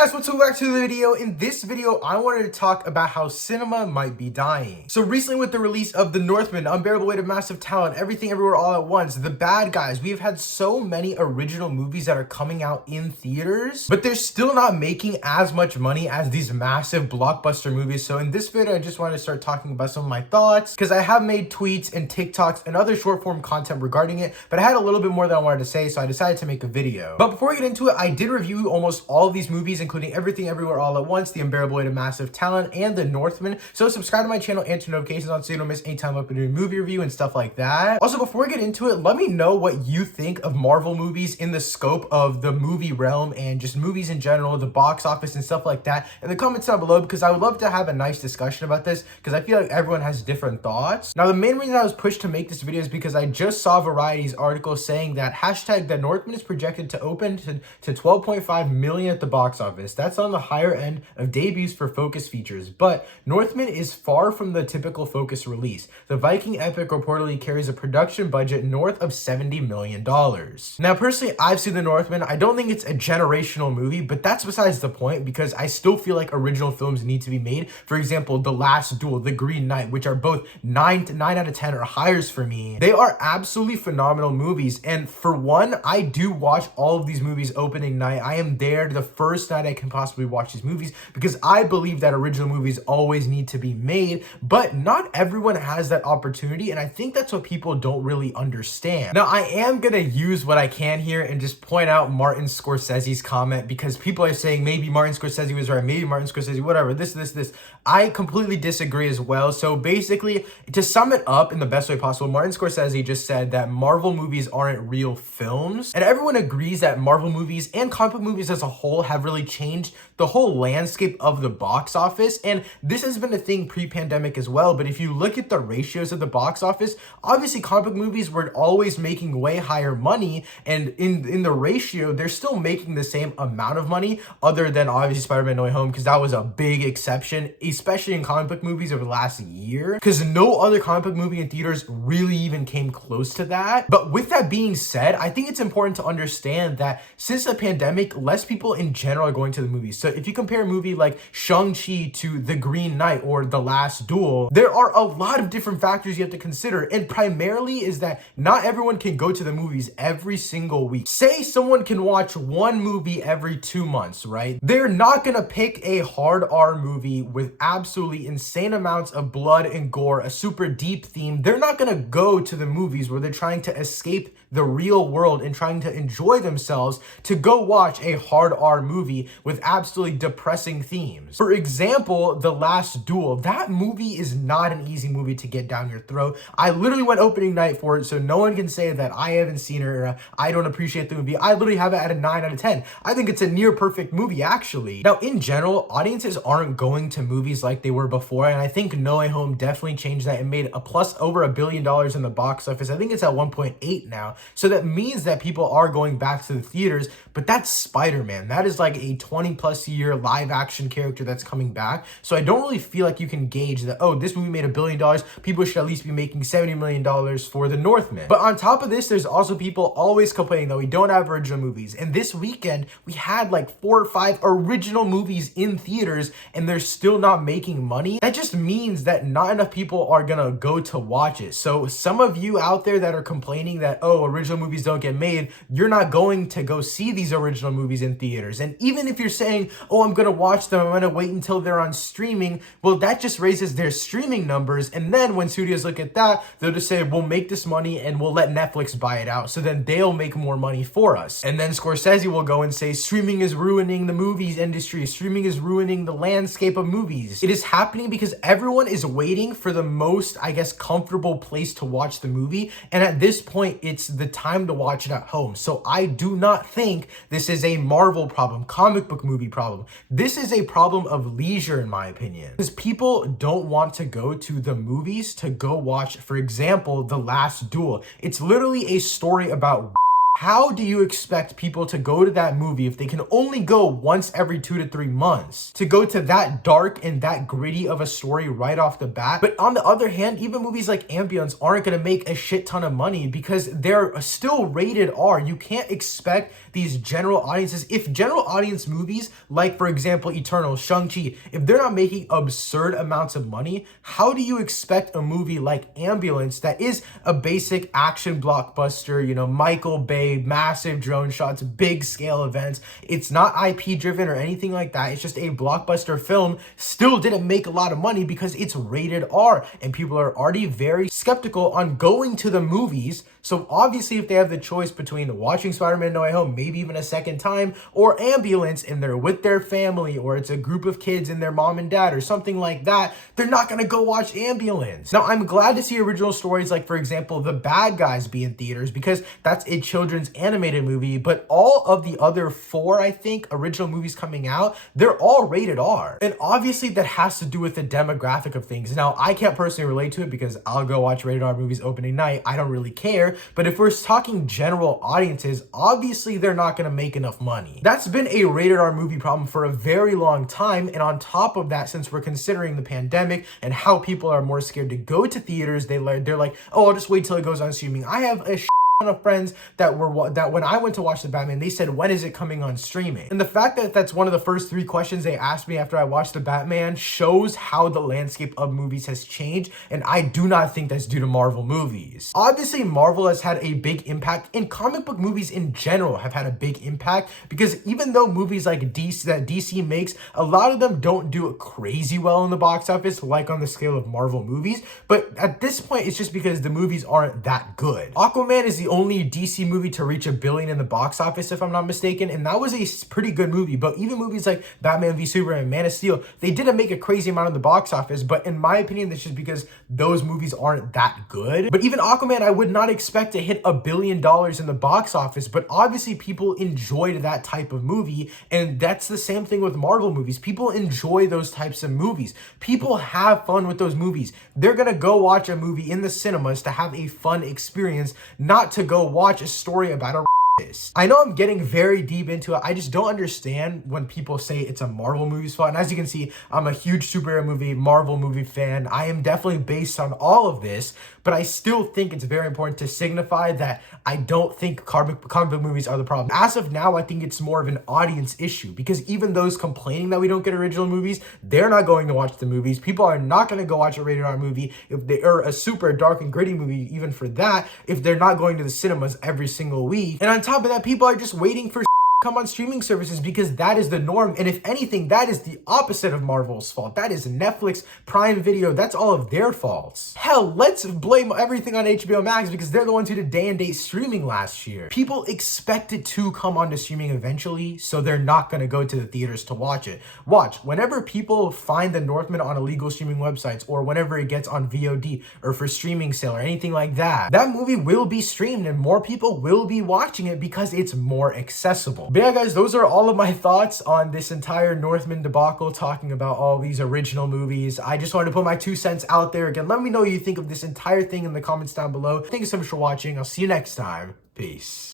Guys, what's up? Back to the video. In this video, I wanted to talk about how cinema might be dying. So recently with the release of The Northman, Unbearable Weight of Massive Talent, Everything Everywhere All at Once, The Bad Guys, we've had so many original movies that are coming out in theaters, but they're still not making as much money as these massive blockbuster movies. So in this video, I just wanted to start talking about some of my thoughts, because I have made tweets and TikToks and other short form content regarding it, but I had a little bit more that I wanted to say, so I decided to make a video. But before we get into it, I did review almost all of these movies, including Everything Everywhere All at Once, The Unbearable Weight of Massive Talent, and The Northman. So subscribe to my channel and turn notifications on so you don't miss any time I do a movie review and stuff like that. Also, before we get into it, let me know what you think of Marvel movies in the scope of the movie realm and just movies in general, the box office and stuff like that in the comments down below, because I would love to have a nice discussion about this, because I feel like everyone has different thoughts. Now, the main reason I was pushed to make this video is because I just saw Variety's article saying that hashtag The Northman is projected to open to 12.5 million at the box office. That's on the higher end of debuts for Focus Features, but Northman is far from the typical Focus release. The Viking epic reportedly carries a production budget north of $70 million. Now, personally, I've seen The Northman. I don't think it's a generational movie, but that's besides the point, because I still feel like original films need to be made. For example, The Last Duel, The Green Knight, which are both 9 out of 10 or higher for me. They are absolutely phenomenal movies, and for one, I do watch all of these movies opening night. I am there the first night I can possibly watch these movies, because I believe that original movies always need to be made, but not everyone has that opportunity, and I think that's what people don't really understand. Now, I am gonna use what I can here and just point out Martin Scorsese's comment, because people are saying maybe Martin Scorsese was right, maybe Martin Scorsese, whatever, this. I completely disagree as well. So basically, to sum it up in the best way possible, Martin Scorsese just said that Marvel movies aren't real films, and everyone agrees that Marvel movies and comic book movies as a whole have really changed the whole landscape of the box office, and this has been a thing pre-pandemic as well. But if you look at the ratios of the box office, obviously comic book movies were always making way higher money, and in the ratio, they're still making the same amount of money, other than obviously Spider-Man No Way Home, because that was a big exception, especially in comic book movies over the last year, because no other comic book movie in theaters really even came close to that. But with that being said, I think it's important to understand that since the pandemic, less people in general are going to the movies. So if you compare a movie like Shang-Chi to The Green Knight or The Last Duel, there are a lot of different factors you have to consider, and primarily is that not everyone can go to the movies every single week. Say someone can watch one movie every 2 months, right? They're not gonna pick a hard R movie with absolutely insane amounts of blood and gore, a super deep theme. They're not gonna go to the movies where they're trying to escape the real world and trying to enjoy themselves to go watch a hard R movie with absolutely depressing themes. For example, The Last Duel, that movie is not an easy movie to get down your throat. I literally went opening night for it, so no one can say that I haven't seen it or I don't appreciate the movie. I literally have it at a 9 out of 10. I think it's a near perfect movie, actually. Now, in general, audiences aren't going to movies like they were before, and I think No Way Home definitely changed that and made a plus over $1 billion in the box office. I think it's at 1.8 now. So that means that people are going back to the theaters, but that's Spider-Man. That is like a 20+ year live action character that's coming back. So I don't really feel like you can gauge that, oh, this movie made $1 billion, people should at least be making $70 million for The Northman. But on top of this, there's also people always complaining that we don't have original movies. And this weekend, we had like 4 or 5 original movies in theaters, and they're still not making money. That just means that not enough people are gonna go to watch it. So some of you out there that are complaining that, oh, original movies don't get made, you're not going to go see these original movies in theaters. And even if you're saying, oh, I'm gonna watch them, I'm gonna wait until they're on streaming, well, that just raises their streaming numbers. And then when studios look at that, they'll just say, we'll make this money and we'll let Netflix buy it out. So then they'll make more money for us. And then Scorsese will go and say, streaming is ruining the movies industry. Streaming is ruining the landscape of movies. It is happening because everyone is waiting for the most, I guess, comfortable place to watch the movie. And at this point, it's the time to watch it at home. So I do not think this is a Marvel problem, comic book movie problem. This is a problem of leisure, in my opinion, because people don't want to go to the movies to go watch, for example, The Last Duel. It's literally a story about How do you expect people to go to that movie if they can only go once every 2 to 3 months? To go to that dark and that gritty of a story right off the bat? But on the other hand, even movies like Ambulance aren't going to make a shit ton of money because they're still rated R. You can't expect these general audiences. If general audience movies, like for example Eternal, Shang-Chi, if they're not making absurd amounts of money, how do you expect a movie like Ambulance that is a basic action blockbuster, you know, Michael Bay, massive drone shots, big scale events, it's not IP driven or anything like that, it's just a blockbuster film, still didn't make a lot of money because it's rated R and people are already very skeptical on going to the movies. So obviously if they have the choice between watching Spider-Man No Way Home, maybe even a second time, or Ambulance and they're with their family, or it's a group of kids and their mom and dad or something like that, they're not gonna go watch Ambulance. Now I'm glad to see original stories like for example The Bad Guys be in theaters because that's a children's animated movie, but all of the other 4, I think, original movies coming out, they're all rated R. And obviously that has to do with the demographic of things. Now I can't personally relate to it because I'll go watch rated R movies opening night, I don't really care. But if we're talking general audiences, obviously they're not going to make enough money. That's been a rated R movie problem for a very long time. And on top of that, since we're considering the pandemic and how people are more scared to go to theaters, they're like, oh, I'll just wait till it goes on streaming. I have a of friends that when I went to watch the Batman, they said, when is it coming on streaming? And the fact that that's one of the first 3 questions they asked me after I watched the Batman shows how the landscape of movies has changed, and I do not think that's due to Marvel movies. Obviously Marvel has had a big impact, and comic book movies in general have had a big impact, because even though movies like DC makes, a lot of them don't do crazy well in the box office like on the scale of Marvel movies, but at this point it's just because the movies aren't that good. Aquaman is the only DC movie to reach $1 billion in the box office, if I'm not mistaken, and that was a pretty good movie. But even movies like Batman v Superman, Man of Steel, they didn't make a crazy amount in the box office, but in my opinion, that's just because those movies aren't that good. But even Aquaman, I would not expect to hit $1 billion in the box office, but obviously people enjoyed that type of movie, and that's the same thing with Marvel movies. People enjoy those types of movies. People have fun with those movies. They're gonna go watch a movie in the cinemas to have a fun experience, not to go watch a story about a this. I know I'm getting very deep into it. I just don't understand when people say it's a Marvel movie's fault. And as you can see, I'm a huge superhero movie, Marvel movie fan. I am definitely based on all of this, but I still think it's very important to signify that I don't think comic book movies are the problem. As of now, I think it's more of an audience issue, because even those complaining that we don't get original movies, they're not going to watch the movies. People are not going to go watch a rated R movie if they are a super dark and gritty movie, even for that, if they're not going to the cinemas every single week. And on top of that, people are just waiting for come on streaming services because that is the norm. And if anything, that is the opposite of Marvel's fault. That is Netflix, Prime Video, that's all of their faults. Hell, let's blame everything on HBO Max because they're the ones who did day and date streaming last year. People expect it to come onto streaming eventually, so they're not going to go to the theaters to watch it. Watch, whenever people find The Northman on illegal streaming websites, or whenever it gets on VOD or for streaming sale or anything like that, that movie will be streamed and more people will be watching it because it's more accessible. But yeah, guys, those are all of my thoughts on this entire Northman debacle, talking about all these original movies. I just wanted to put my 2 cents out there. Again, let me know what you think of this entire thing in the comments down below. Thank you so much for watching. I'll see you next time. Peace.